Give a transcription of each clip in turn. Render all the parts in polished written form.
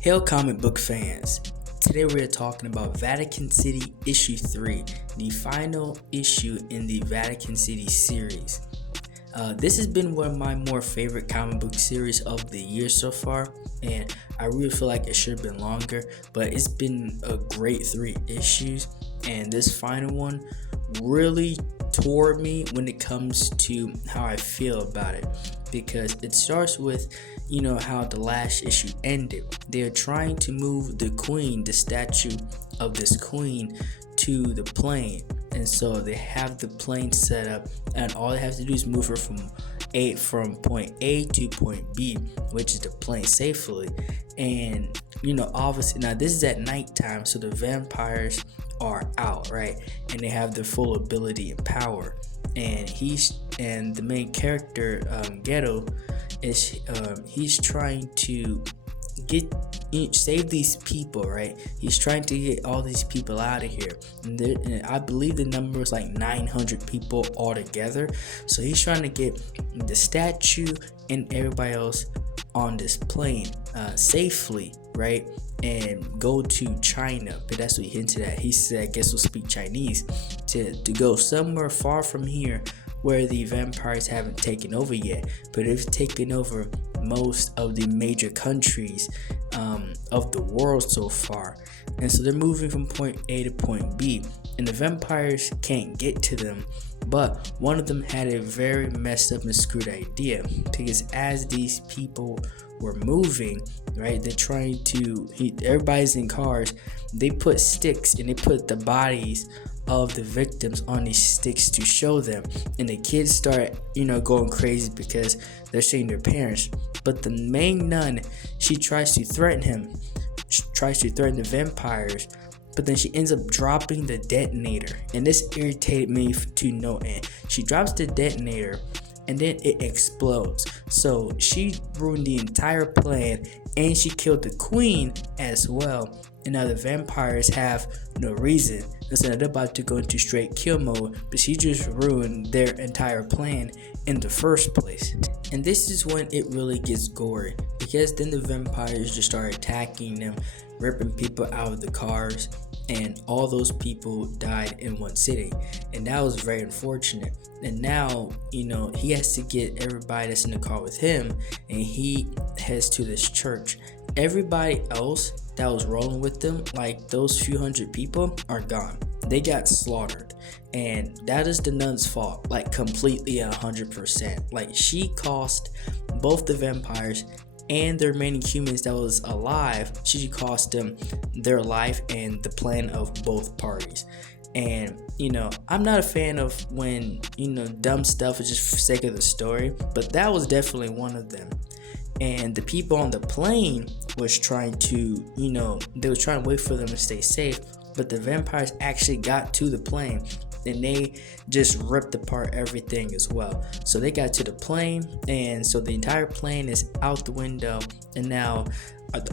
Hail comic book fans! Today we are talking about Vatican City Issue 3, the final issue in the Vatican City series. This has been one of my more favorite comic book series of the year so far, and I really feel like it should have been longer, but it's been a great 3 issues, and this final one really tore me when it comes to how I feel about it, because it starts with how the last issue ended. They're trying to move the queen, the statue of this queen, to the plane, and so they have the plane set up, and all they have to do is move her from point A to point B, which is the plane, safely. And obviously now this is at nighttime, so the vampires are out, right? And they have their full ability and power. And the main character, Ghetto, is he's trying to save these people, right? He's trying to get all these people out of here, and I believe the number is like 900 people altogether. So he's trying to get the statue and everybody else on this plane safely, right? And go to China. But that's what he hinted at. He said, I guess we'll speak Chinese, to go somewhere far from here where the vampires haven't taken over yet, but they've taken over most of the major countries of the world so far. And so they're moving from point A to point B, and the vampires can't get to them. But one of them had a very messed up and screwed idea, because as these people were moving, right, they're trying to, everybody's in cars, they put sticks and they put the bodies of the victims on these sticks to show them, and the kids start going crazy because they're seeing their parents. But the main nun, she tries to threaten him, she tries to threaten the vampires, but then she ends up dropping the detonator, and this irritated me to no end. She drops the detonator and then it explodes. So she ruined the entire plan, and she killed the queen as well. And now the vampires have no reason. So they're about to go into straight kill mode, but she just ruined their entire plan in the first place. And this is when it really gets gory, because then the vampires just start attacking them, ripping people out of the cars, and all those people died in one sitting, and that was very unfortunate. And now he has to get everybody that's in the car with him, and he heads to this church. Everybody else that was rolling with them, like those few hundred people, are gone. They got slaughtered, and that is the nun's fault, like completely 100%. Like, she cost both the vampires and the remaining humans that was alive, she cost them their life and the plan of both parties. And I'm not a fan of when dumb stuff is just for the sake of the story, but that was definitely one of them. And the people on the plane was trying to they were trying to wait for them to stay safe, but the vampires actually got to the plane, and they just ripped apart everything as well. So they got to the plane, and so the entire plane is out the window, and now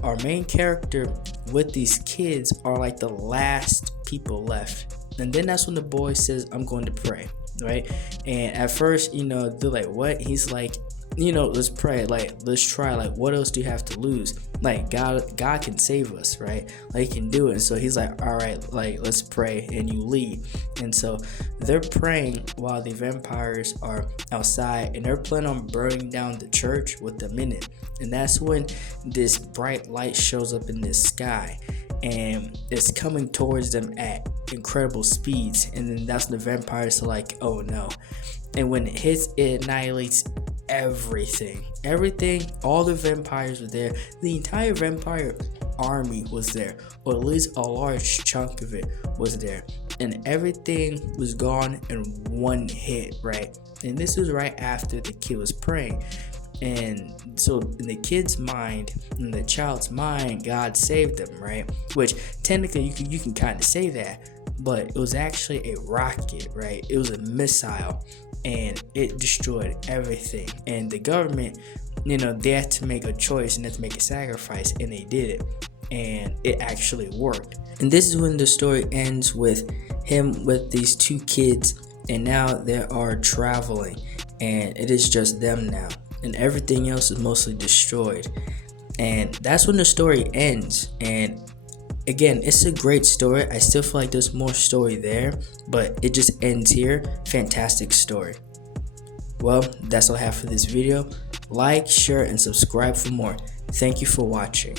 our main character with these kids are like the last people left. And then that's when the boy says, I'm going to pray, right? And at first they're like, what? He's like, let's pray, like, let's try, like, what else do you have to lose? Like, God can save us, right? Like, he can do it. And so he's like, all right, like, let's pray, and you lead. And so they're praying while the vampires are outside, and they're planning on burning down the church with them in it. And that's when this bright light shows up in the sky, and it's coming towards them at incredible speeds. And then that's when the vampires are like, oh no. And when it hits, it annihilates everything, all the vampires were there. The entire vampire army was there, or at least a large chunk of it was there, and everything was gone in one hit, right? And this was right after the kid was praying. And so in the kid's mind, in the child's mind, God saved them, right? Which technically you can kind of say that, but it was actually a rocket, right? It was a missile, and it destroyed everything. And the government, they had to make a choice and had to make a sacrifice, and they did it, and it actually worked. And this is when the story ends with him with these 2 kids, and now they are traveling, and it is just them now, and everything else is mostly destroyed. And that's when the story ends. And again, it's a great story. I still feel like there's more story there, but it just ends here. Fantastic story. Well, that's all I have for this video. Like, share, and subscribe for more. Thank you for watching.